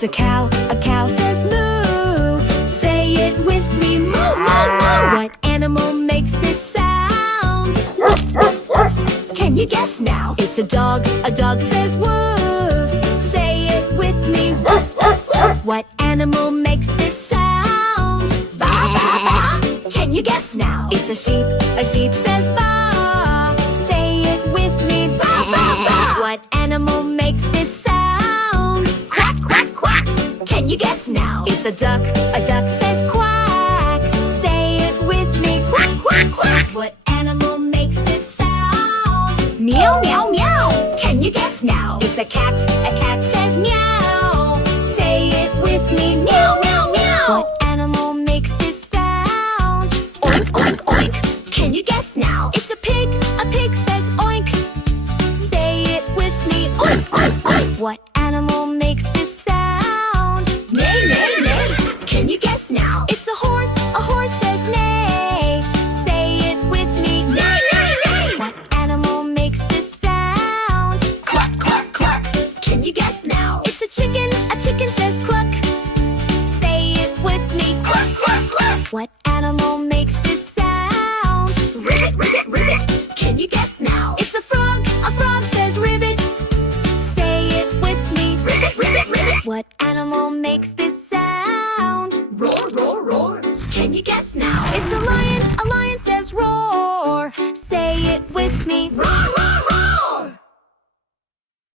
It's a cow says moo. Say it with me, moo, moo, moo. What animal makes this sound? Woof, woof, woof. Can you guess now? It's a dog says woof. Say it with me, woof, woof, woof. What animal makes this sound? Ba, ba, ba. Can you guess now? It's a sheep says ba. Say it with me, ba, ba, ba. What animal makes this sound? Quack, quack, quack. Can you guess now? It's a duck says quack. Say it with me, quack, quack, quack. What animal makes this sound? Meow, meow, meow. Can you guess now? It's a cat